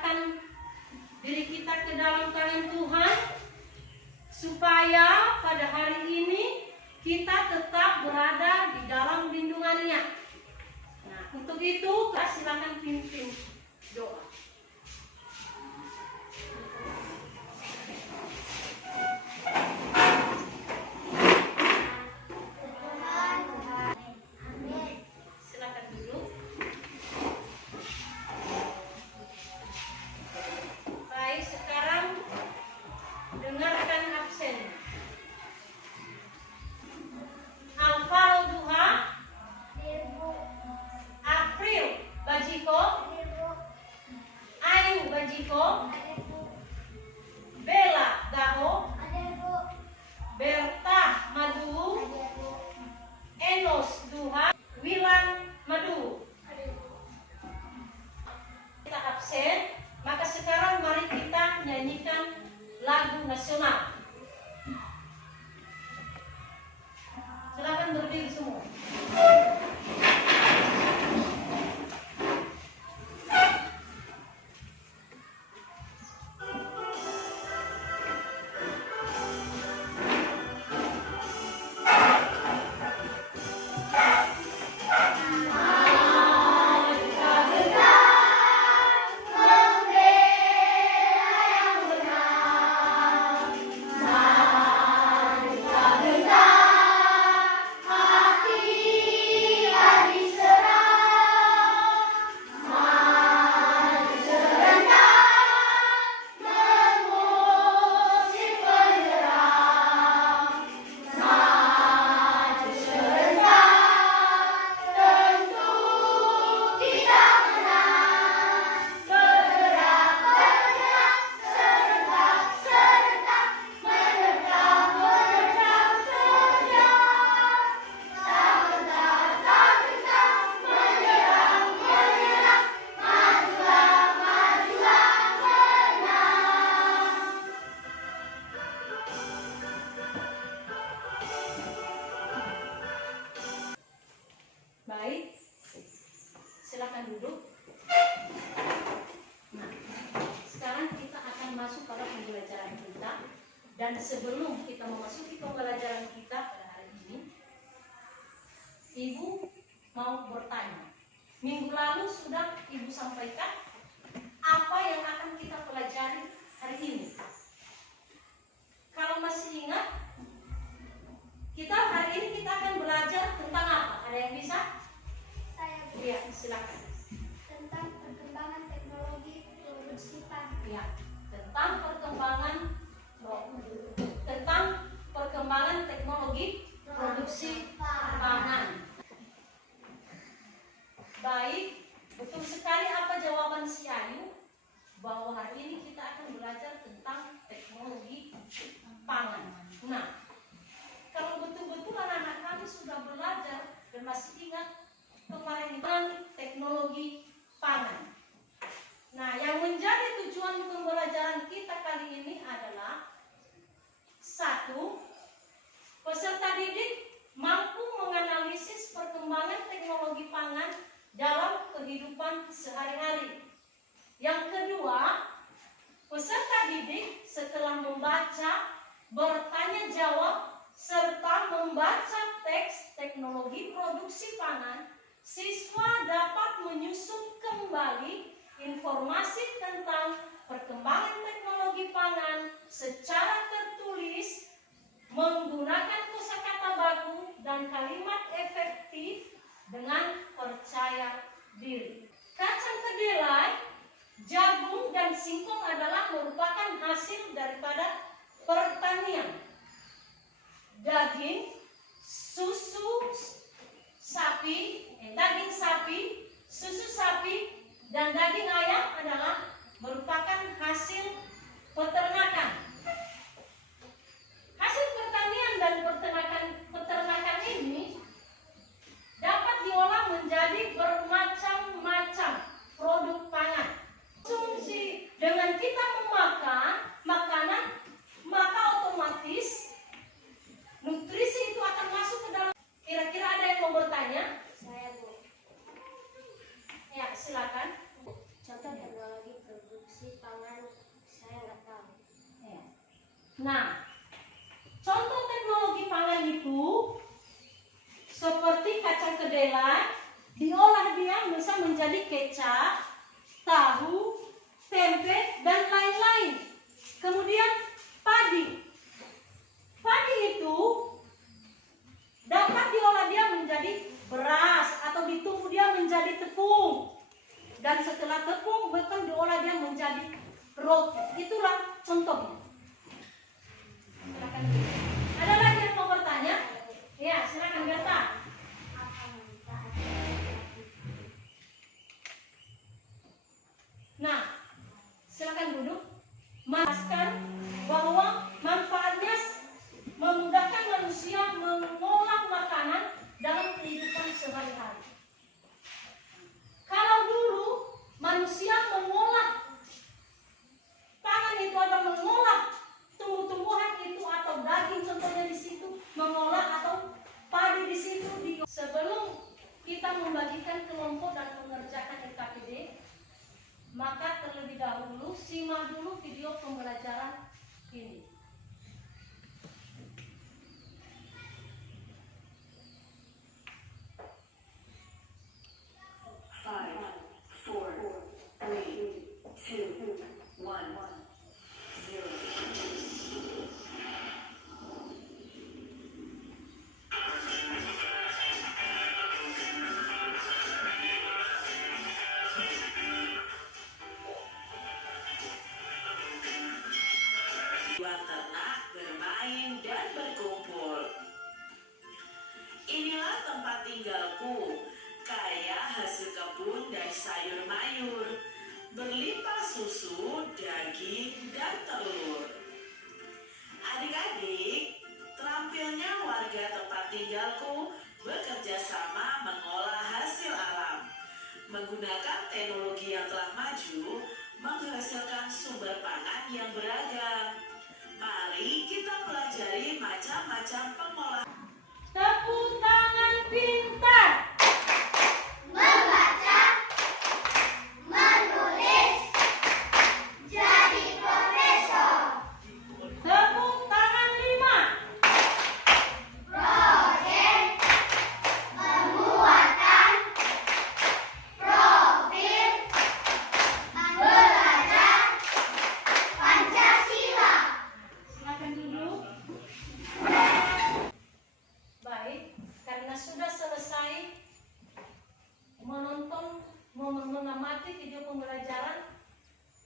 mendekatkan diri kita ke dalam tangan Tuhan, supaya pada hari ini kita tetap berada di dalam lindungannya. Nah, untuk itu silakan pimpin doa. Silakan duduk. Baik, sekarang dengarkan absen. Alvaro Duha, April Bajiko, Ayu Bajiko, Bella Gaho, Berta Madu, Enos Duha, Wilan Madu. Kita absen, maka sekarang mari kita nyanyikan lagu nasional. Silakan berdiri semua. Baik, silakan duduk. Nah, sekarang kita akan masuk pada pembelajaran kita. Dan sebelum kita memasuki pembelajaran kita pada hari ini, Ibu mau bertanya. Minggu lalu sudah Ibu sampaikan apa yang akan kita pelajari hari ini. Kalau masih ingat, hari ini kita akan belajar tentang apa? Ada yang bisa? Iya, silakan. Tentang perkembangan teknologi produksi pangan. Ya, tentang perkembangan teknologi produksi pangan. Baik, betul sekali apa jawaban si Ayu, bahwa hari ini kita akan belajar tentang teknologi pangan. Nah, kalau betul-betul anak-anak kami sudah belajar dan masih ingat kemarin teknologi pangan. Nah, yang menjadi tujuan pembelajaran kita kali ini adalah 1. Peserta didik mampu menganalisis perkembangan teknologi pangan dalam kehidupan sehari-hari. Yang kedua, peserta didik setelah membaca, bertanya jawab, serta membaca teks teknologi produksi pangan, siswa dapat menyusun kembali informasi tentang perkembangan teknologi pangan secara tertulis menggunakan kosakata baku dan kalimat efektif dengan percaya diri. Kacang kedelai, jagung, dan singkong adalah merupakan hasil daripada pertanian. Daging, daging sapi, susu sapi, dan daging ayam adalah merupakan hasil peternakan. Hasil pertanian dan peternakan ini dapat diolah menjadi bermacam-macam produk pangan. Konsumsi dengan kita memakan makanan, maka otomatis nutrisi itu akan masuk ke dalam. Kira-kira ada yang mau bertanya? Saya, Bu. Ya, silakan. Contoh teknologi produksi Nah, contoh teknologi pangan itu seperti kacang kedelai, diolah dia bisa menjadi kecap, tahu, tempe, dan lain-lain. Kemudian padi. Padi itu dapat diolah dia menjadi beras atau ditumbuk dia menjadi tepung. Dan setelah tepung bahkan diolah dia menjadi roti. Itulah contohnya. Silakan. Ada lagi yang mau bertanya? Ya, silakan Berta. Nah, silakan duduk. Menjelaskan bahwa manfaatnya memudahkan manusia mengolah makanan dalam kehidupan sehari-hari. Kalau dulu manusia mengolah pangan itu ada mengolah tumbuh-tumbuhan itu atau daging contohnya di situ, mengolah atau padi di situ. Sebelum kita membagikan kelompok dan mengerjakan LKPD, maka terlebih dahulu simak dulu video pembelajaran ini. Ternak bermain dan berkumpul. Inilah tempat tinggalku, kaya hasil kebun dan sayur mayur, berlimpah susu, daging, dan telur. Adik-adik, terampilnya warga tempat tinggalku bekerja sama mengolah hasil alam. Menggunakan teknologi yang telah maju, menghasilkan sumber pangan yang beragam. Mari kita pelajari macam-macam pengolahan. Tepuk tangan pintar. Membaca, menulis, jadi profesor. Tepuk tangan 5. Proyek, pembuatan, profil, belajar, Pancasila. Silakan duduk. Baik, karena sudah selesai mengamati video pembelajaran,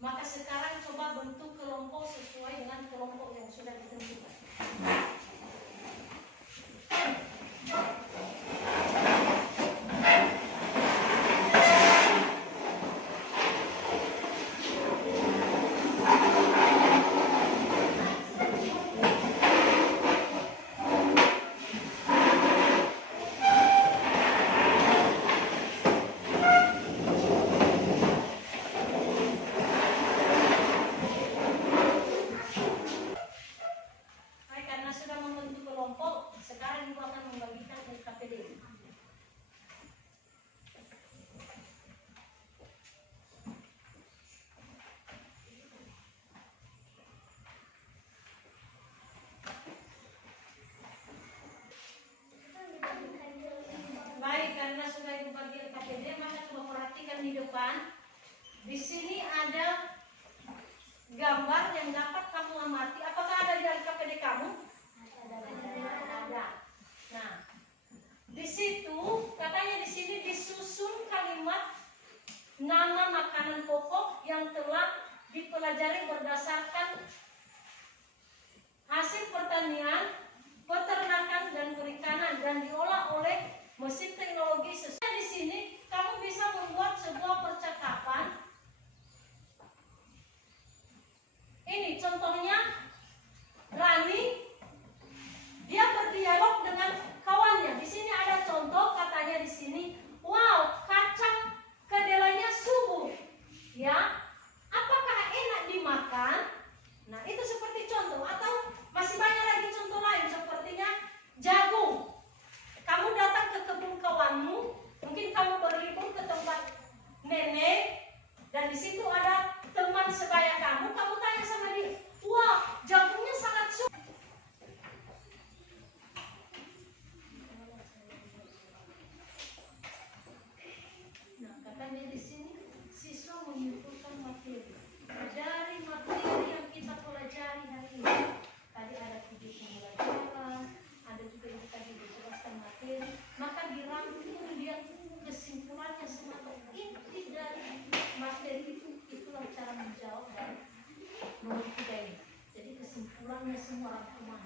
maka sekarang coba bentuk kelompok sesuai dengan kelompok yang sudah ditentukan. Baik, karena sudah membentuk kelompok, sekarang ibu akan membagikan LKPD. Baik, karena sudah ibu bagi LKPD, maka coba perhatikan di depan. Di sini ada gambar yang dapat kamu amati. Apakah ada di LKPD kamu? Ada. Nah, di situ katanya di sini disusun kalimat nama makanan pokok yang telah dipelajari berdasarkan hasil pertanian, peternakan dan perikanan dan diolah oleh mesin teknologi sesuai. Di sini kamu bisa membuat sebuah percakapan. Ini contohnya Rani, dia berdialog dengan kawannya. Di sini ada contoh katanya di sini, wow, kacang kedelainya subur, ya. Apakah enak dimakan? Nah, itu seperti contoh. Atau masih banyak lagi contoh lain sepertinya jagung. Kamu datang ke kebun kawanmu, mungkin kamu makanya di sini siswa menyimpulkan materi. Dari materi yang kita pelajari hari ini, tadi ada tujuh pembelajaran, ada juga yang tadi dijelaskan materi, maka dirangkum dia kesimpulannya semata inti dari materi itu, itulah cara menjawab dari nomor 3 ini. Jadi kesimpulannya semua rangkuman.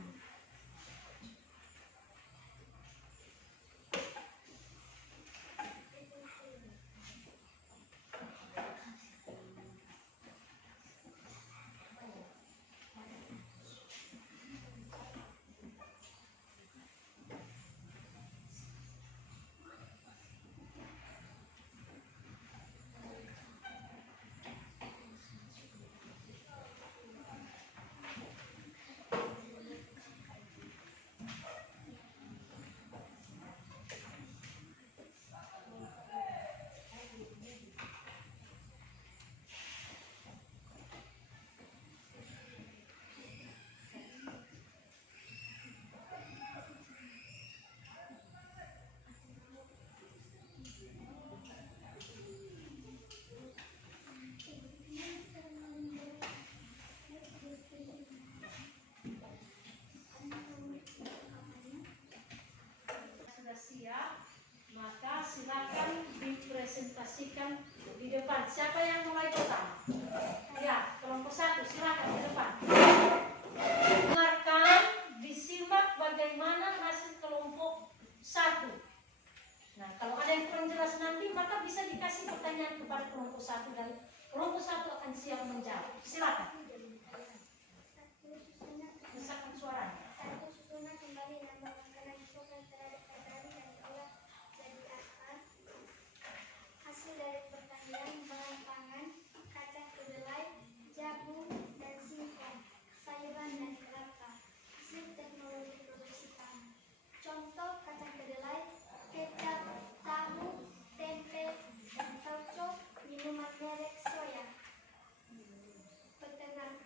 Siap, maka silakan dipresentasikan di depan. Siapa yang mulai pertama? Ya, kelompok 1 silakan di depan. Dengarkan, disimak bagaimana hasil kelompok 1. Nah, kalau ada yang kurang jelas nanti, maka bisa dikasih pertanyaan kepada kelompok 1 dan kelompok 1 akan siap menjawab. Silakan. Besarkan suaranya. Susunan kembali nama makanan pokok terhadap petani dan diolah jadi akar. Hasil dari pertanian bahan pangan, kacang kedelai, jagung dan singkong, sayuran dan kelapa. Hasil teknologi produksi pangan. Contoh kacang kedelai, kecap, tahu, tempe, dan tauco, minuman merek soya. Peternakan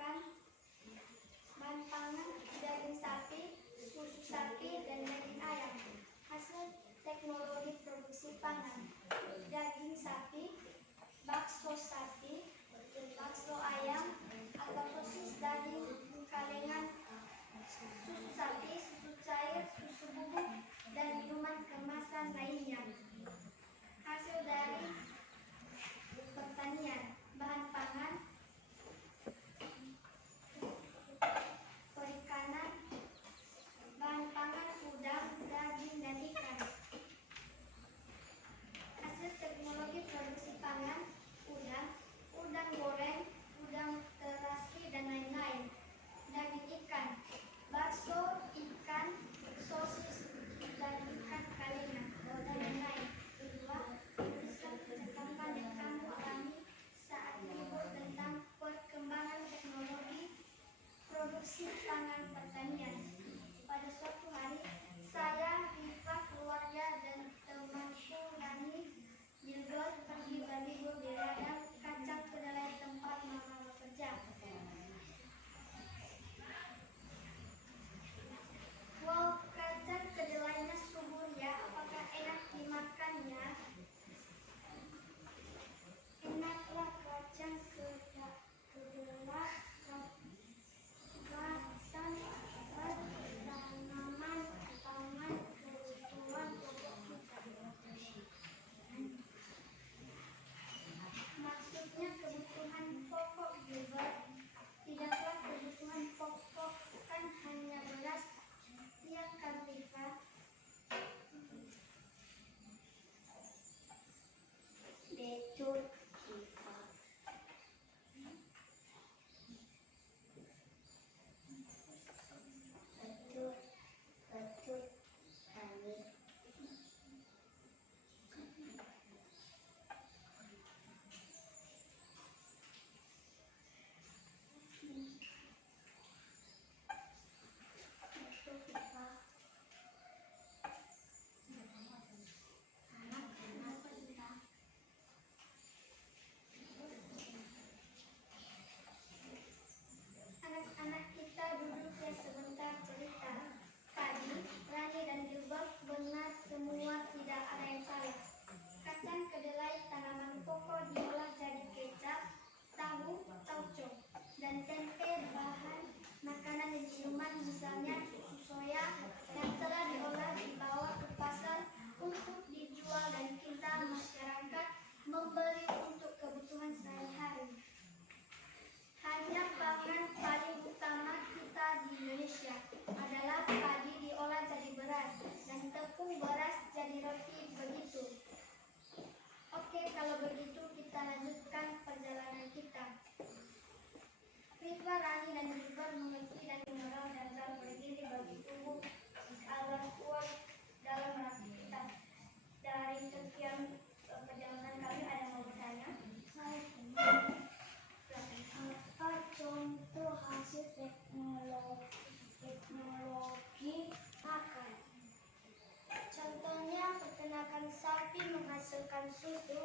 menghasilkan susu,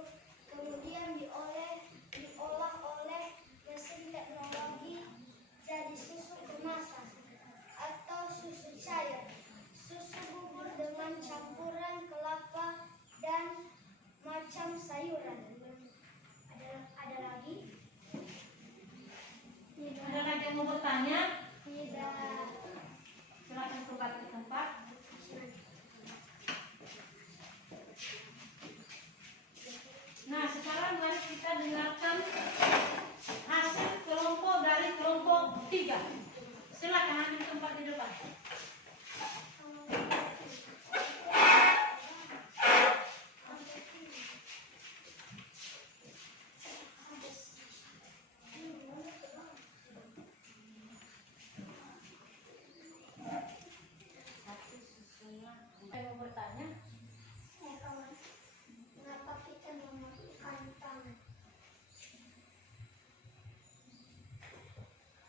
kemudian diolah oleh mesin teknologi jadi susu kemasan atau susu cair, susu bubur dengan campuran kelapa dan macam sayuran. Ada lagi? Ada lagi yang mau bertanya? Tidak. Silakan kembali ke tempat. Nah, sekarang mari kita dengarkan hasil kelompok dari kelompok 3. Silakan ambil tempat di depan. Saya mau bertanya. Kawan, mengapa kita memakai tangan?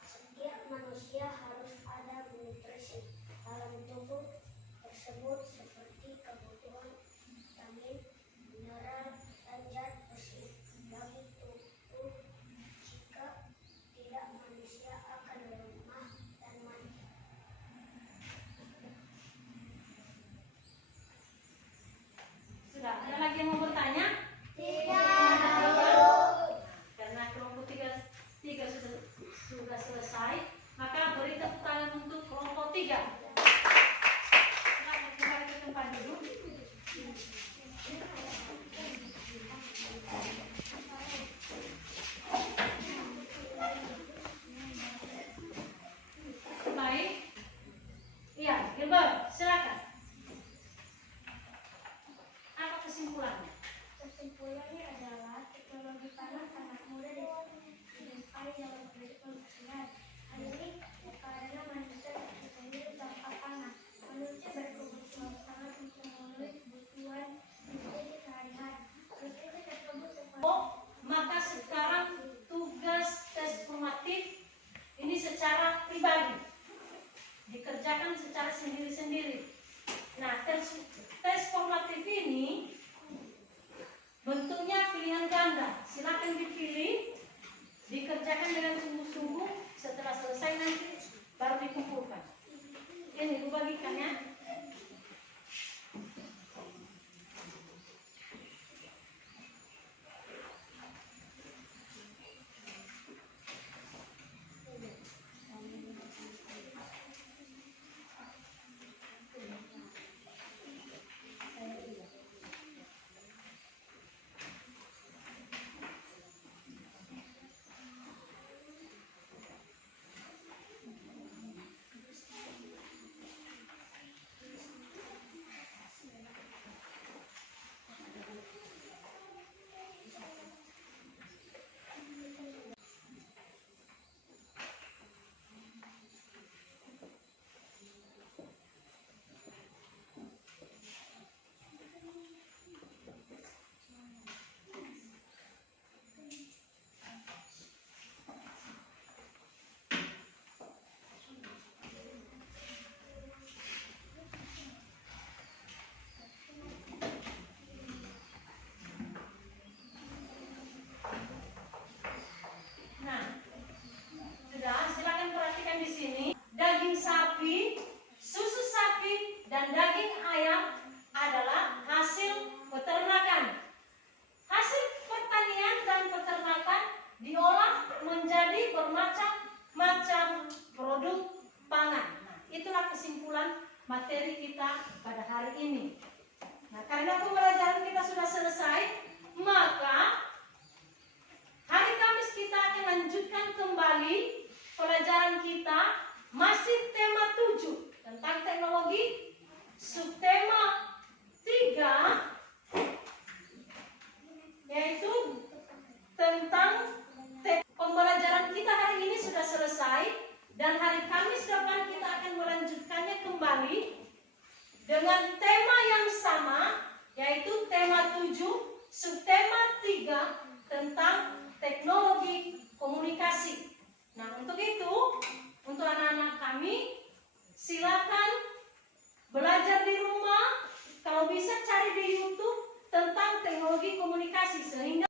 Setiap manusia harus ada nutrisi dalam tubuh tersebut seperti kebutuhan vitamin, mineral, dan zat besi bagi tubuh. Jika tidak, manusia akan lemah dan mati. Sudah, ada lagi yang mau bertanya? Tidak. Karena kelompok tiga sudah selesai, maka beri tepuk tangan untuk kelompok 3. Silakan kembali ke tempat duduk. Baik. Iya, Gilbert, silakan. Apa kesimpulannya? Kesimpulannya adalah teknologi pangan sangat mudah dijumpai dalam hidup manusia. Hal ini karena manusia terkendali tanpa pangan. Manusia berkebutuhan sangat untuk memenuhi kebutuhan hidup sehari-hari. Nutrisi tersebut Maka sekarang tugas tes formatif ini secara pribadi dikerjakan secara sendiri-sendiri. Nah, tes formatif ini bentuknya pilihan ganda. Silakan dipilih, dikerjakan dengan sungguh-sungguh. Setelah selesai nanti baru dikumpulkan. Ini kubagikan ya. Nah, sudah, silakan perhatikan di sini. Daging sapi, susu sapi, dan daging ayam adalah hasil peternakan. Hasil pertanian dan peternakan diolah menjadi bermacam-macam produk pangan. Nah, itulah kesimpulan materi kita pada hari ini. Nah, karena pembelajaran kita sudah selesai, maka hari Kamis kita akan lanjutkan kembali pelajaran kita, masih tema 7 tentang teknologi, subtema 3 yaitu tentang pembelajaran kita hari ini sudah selesai, dan hari Kamis depan kita akan melanjutkannya kembali dengan tema yang sama, yaitu tema 7 subtema 3 tentang teknologi komunikasi. Nah, untuk itu, untuk anak-anak kami, silakan belajar di rumah. Kalau bisa cari di YouTube tentang teknologi komunikasi. kasih sehingga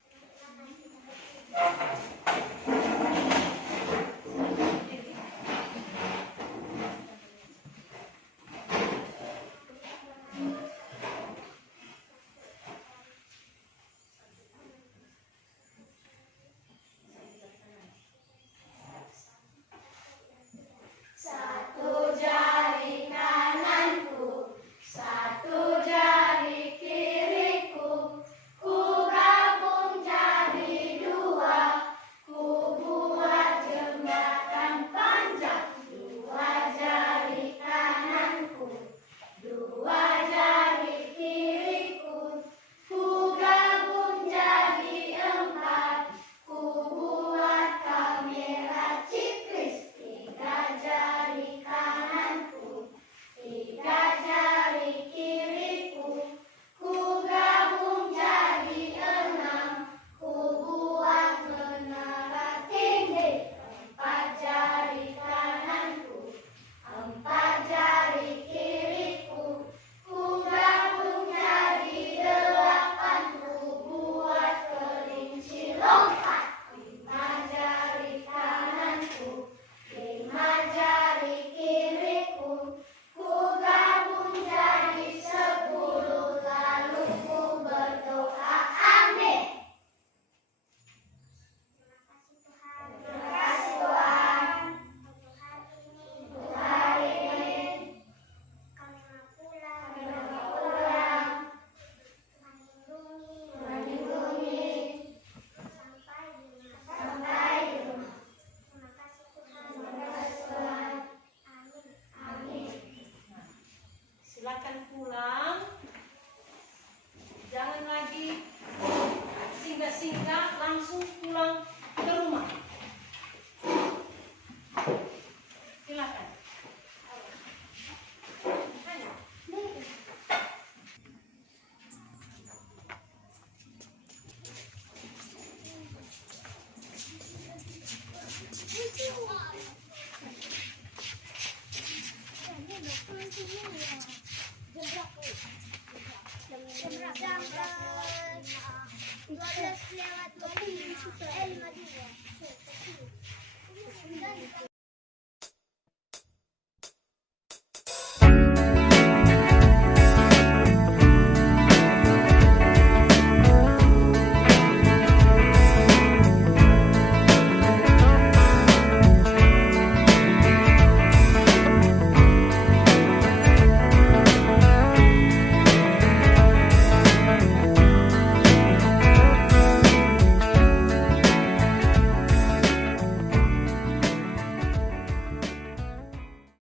Satu jari kananku, satu jari kiriku, ku gabung jadi dua, ku buat jembatan panjang. Dua jari kananku, dua jari kiriku, ku gabung jadi empat, ku buat kamera cipris. Tiga jari kananku, tiga jari kiriku, ku gabung jadi enam, ku buat menara tinggi. Empat jari kananku, empat jari kiriku, ku gabung jadi delapan, ku buat kelinci lompat. Lima jari kananku, lima jari kiriku, ku gabung jadi 10, lalu ku berdoa amin. Terima kasih Tuhan. Untuk hari ini kami mau pulang. Tuhan lindungi sampai di rumah. Terima kasih Tuhan. Amin. silakan pulang. Jangan lagi singgah-singgah, langsung pulang ke rumah. Silakan. Jam 12 lewat 25.